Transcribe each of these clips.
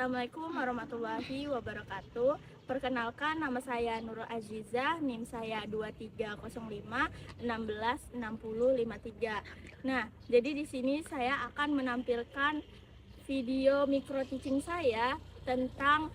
Assalamualaikum warahmatullahi wabarakatuh. Perkenalkan, nama saya Nurul Azizah, NIM saya 2305-166053. Nah, jadi di sini saya akan menampilkan video micro teaching saya tentang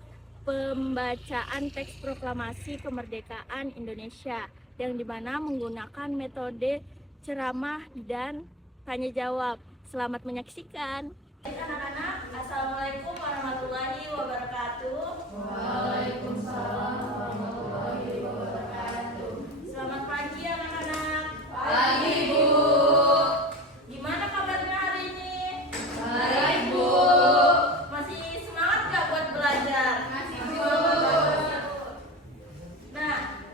pembacaan teks proklamasi kemerdekaan Indonesia yang dimana menggunakan metode ceramah dan tanya jawab. Selamat menyaksikan. Anak-anak, Assalamualaikum warahmatullahi wabarakatuh. Waalaikumsalam warahmatullahi wabarakatuh. Selamat pagi anak-anak. Pagi, Bu. Gimana kabarnya hari ini? Baik, Bu. Masih semangat gak buat belajar? Masih, Bu. Nah,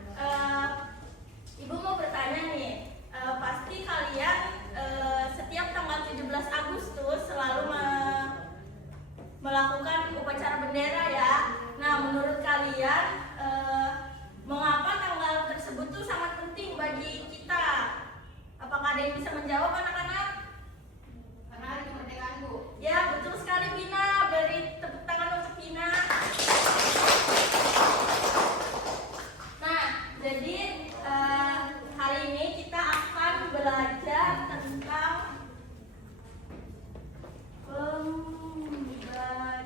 Ibu mau bertanya nih, pasti kalian setiap tanggal 17 Agustus selalu melakukan upacara bendera ya. Nah, menurut kalian mengapa tanggal tersebut tuh sangat penting bagi kita? Apakah ada yang bisa menjawab anak-anak? Karena hari kemerdekaan, Bu. Ya, betul sekali Pina. Beri tepuk tangan untuk Pina. Nah, jadi hari ini kita akan belajar tentang pembacaan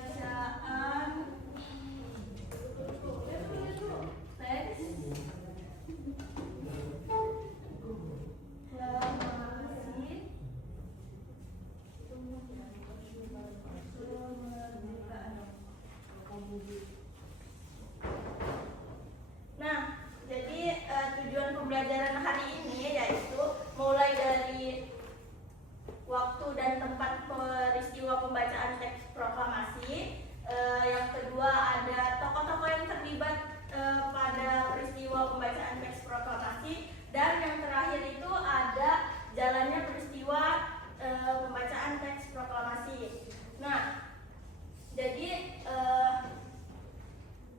teks proklamasi kemerdekaan. Nah, jadi tujuan pembelajaran hari ini yaitu mulai dari waktu dan tempat peristiwa pembacaan teks proklamasi. Yang kedua ada tokoh-tokoh yang terlibat pada peristiwa pembacaan teks proklamasi, dan yang terakhir itu ada jalannya peristiwa pembacaan teks proklamasi. Nah, jadi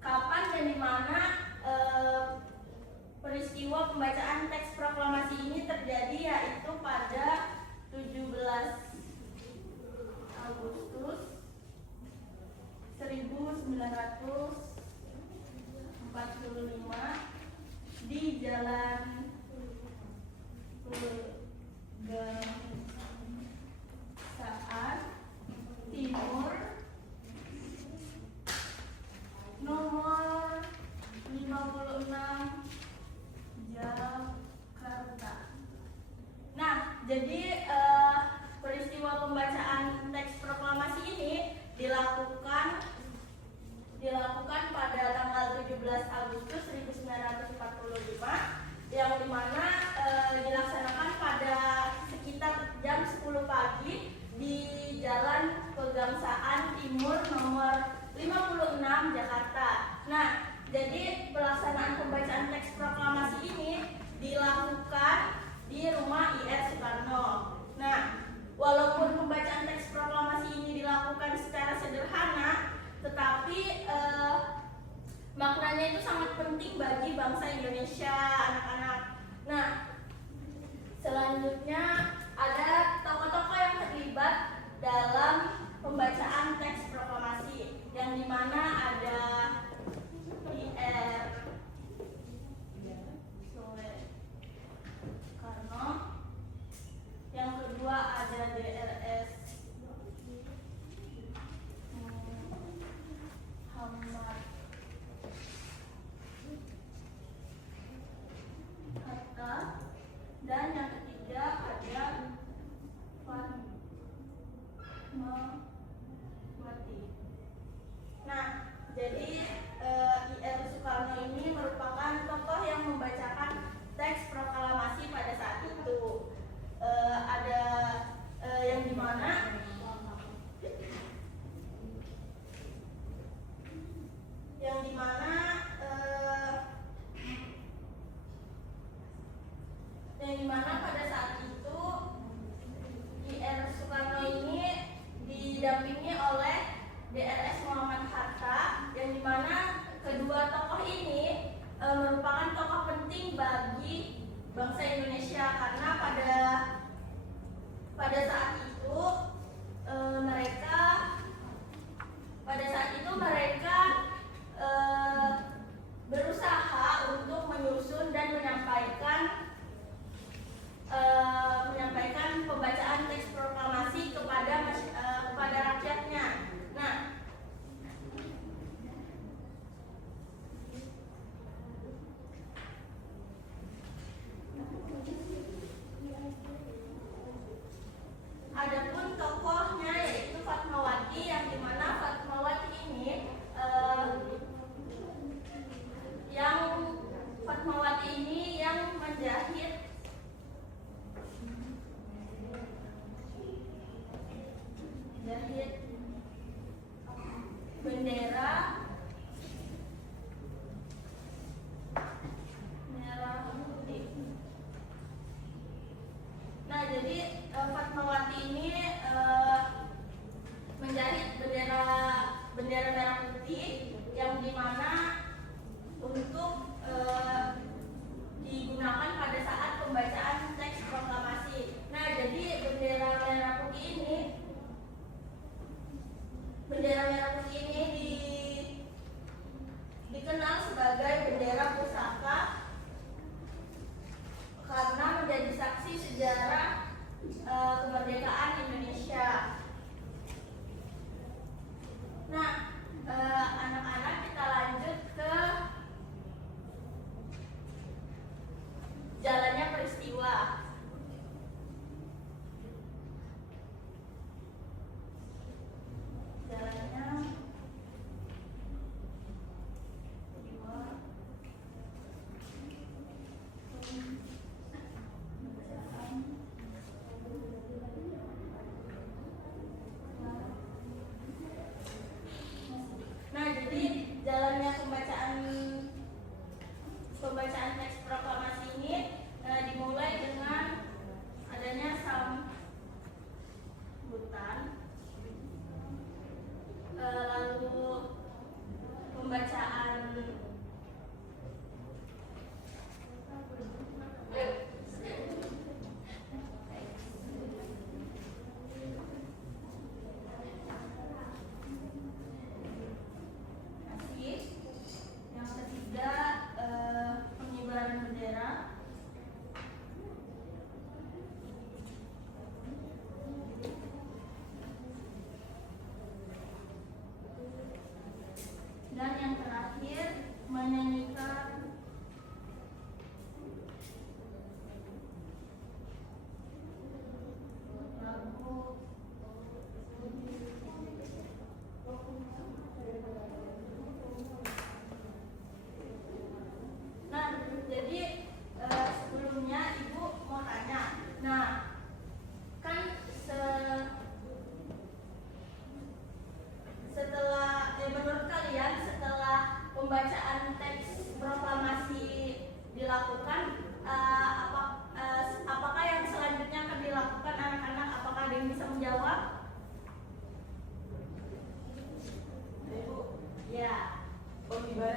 kapan dan di mana peristiwa pembacaan teks proklamasi ini terjadi, yaitu pada 17 Agustus 1945 di Jalan Pegangsaan Timur nomor 56 Jakarta. Nah, jadi peristiwa pembacaan teks proklamasi ini dilakukan pada tanggal 17 Agustus 1945, yang dimana dilaksanakan pada sekitar jam 10 pagi di Jalan Pegangsaan Timur nomor 56 Jakarta. Nah, jadi pelaksanaan pembacaan teks proklamasi ini dilakukan di rumah IR Soekarno. Nah, walaupun pembacaan teks proklamasi ini dilakukan secara sederhana, tetapi maknanya itu sangat penting bagi bangsa Indonesia, anak-anak. Nah, selanjutnya ada tokoh-tokoh yang terlibat dalam pembacaan teks proklamasi, yang dimana ada IR Soekarno, yang kedua ada DRS Muhammad Hatta, dan yang ketiga ada Fatmawati. Nah, jadi IR Soekarno ini merupakan tokoh yang membacakan teks proklamasi pada saat itu. Ada yang dimana pada saat itu IR Soekarno ini didampingi oleh DRS Muhammad Hatta, yang dimana kedua tokoh ini merupakan tokoh penting bagi bangsa Indonesia, karena pada saat itu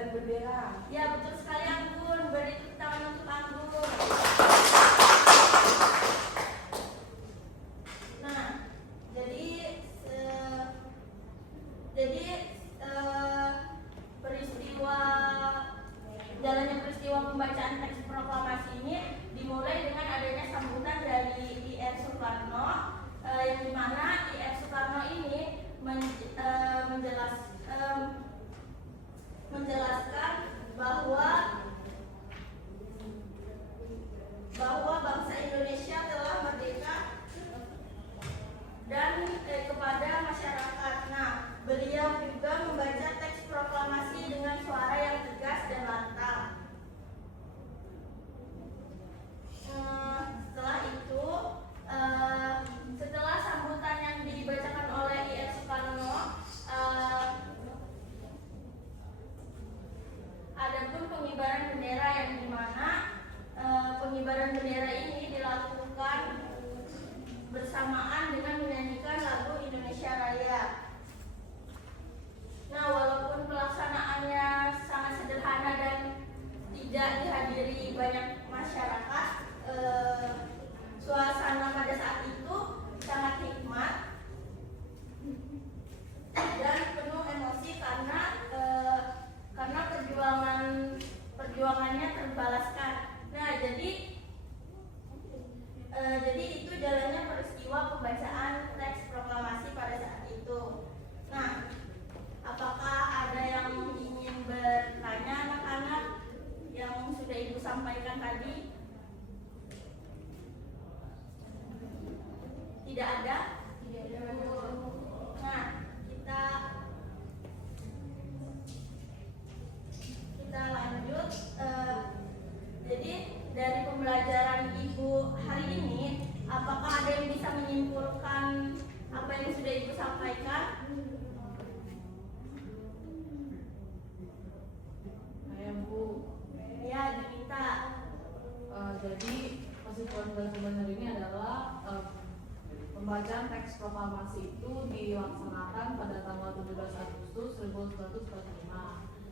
pengibaran bendera. Ya betul sekali Anggun, beri tepuk tangan untuk Anggun. Nah, jadi peristiwa pembacaan teks proklamasi ini dimulai dengan adanya sambutan dari I.R. Soekarno, yang dimana I.R. Soekarno ini menjelaskan bahwa bangsa Indonesia telah merdeka dan kepada masyarakat. Nah, beliau juga membaca teks proklamasi dengan suara yang tegas dan lantang. Setelah sambutan yang dibacakan oleh I.R. Soekarno, adapun pengibaran bendera yang dimana pengibaran bendera ini dilakukan bersamaan dengan menyanyikan lagu Indonesia Raya. Nah, walaupun pelaksanaannya sangat sederhana dan tidak dihadiri banyak masyarakat, suasana pada saat itu sangat hikmat dan penuh emosi karena perjuangannya terbalaskan. Nah, jadi itu jalannya peristiwa pembacaan teks proklamasi pada saat itu. Nah, apakah ada yang ingin bertanya anak-anak yang sudah Ibu sampaikan tadi? Tidak ada? Tidak ada. Nah, kita lanjut. Jadi dari pembelajaran Ibu hari ini, apakah ada yang bisa menyimpulkan apa yang sudah Ibu sampaikan? Saya Bu. Ya, diminta. Jadi kesimpulan dari webinar ini adalah pembacaan teks proklamasi itu dilaksanakan pada tanggal 17 Agustus 1945,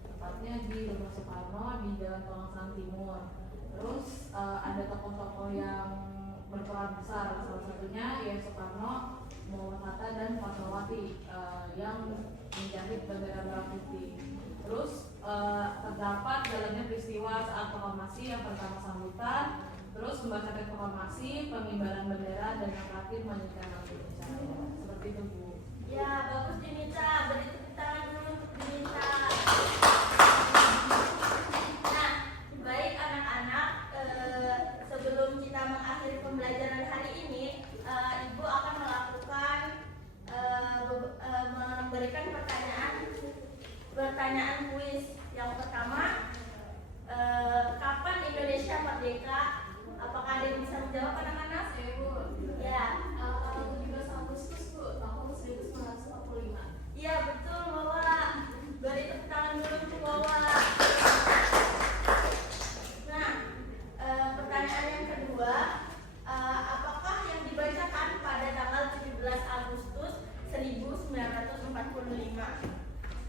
tepatnya di Rumah Soekarno di Jalan Pegangsaan Timur. Terus ada tokoh-tokoh yang berperan besar, salah satunya I.R. Soekarno, Muhammad Hatta dan Fatmawati yang menjahit bendera merah putih. Terus terdapat jalannya peristiwa saat proklamasi, yang pertama sambutan, terus membaca teks proklamasi, pengibaran bendera, dan yang terakhir menyanyikan lagu Indonesia Raya. Seperti itu Bu. Ya, bagus Dinita. Beri tepuk tangan dulu untuk Dinita. Nah, baik anak-anak, sebelum kita mengakhiri pembelajaran hari ini, Ibu akan melakukan memberikan pertanyaan kuis. Yang pertama, kapan Indonesia merdeka? Apakah ada yang bisa menjawab anak-anak? Saya Bu. Ya. 17 Agustus Bu, tahun 1945. Iya betul Wawa. Beri tepuk tangan dulu untuk Wawa. Nah, pertanyaan yang kedua, apakah yang dibacakan pada tanggal 17 Agustus 1945?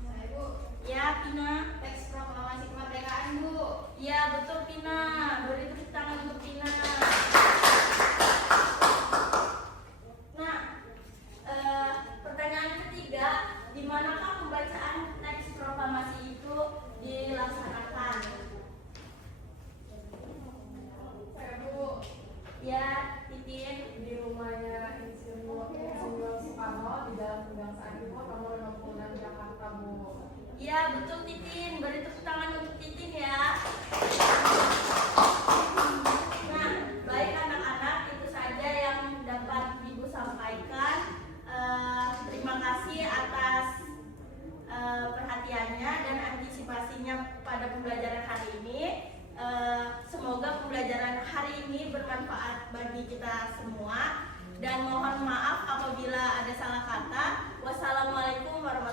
Saya Bu. Ya, Pina. Teks proklamasi kemerdekaan Bu. Iya betul Pina. Beri tepuk tangan untuk Pina. Nah, pertanyaan ketiga, di manakah pembacaan teks proklamasi itu dilaksanakan? Saya Bu. Ya, Titin. Di rumahnya Insinyur Soekarno di Jalan Pegangsaan Timur nomor 56 Jakarta Bu. Iya betul Titin. Beri tepuk tangan untuk Titin ya. Nah, baik anak-anak, itu saja yang dapat Ibu sampaikan. Terima kasih atas perhatiannya dan antisipasinya pada pembelajaran hari ini. Semoga pembelajaran hari ini bermanfaat bagi kita semua, dan mohon maaf apabila ada salah kata. Wassalamualaikum warahmatullahi wabarakatuh.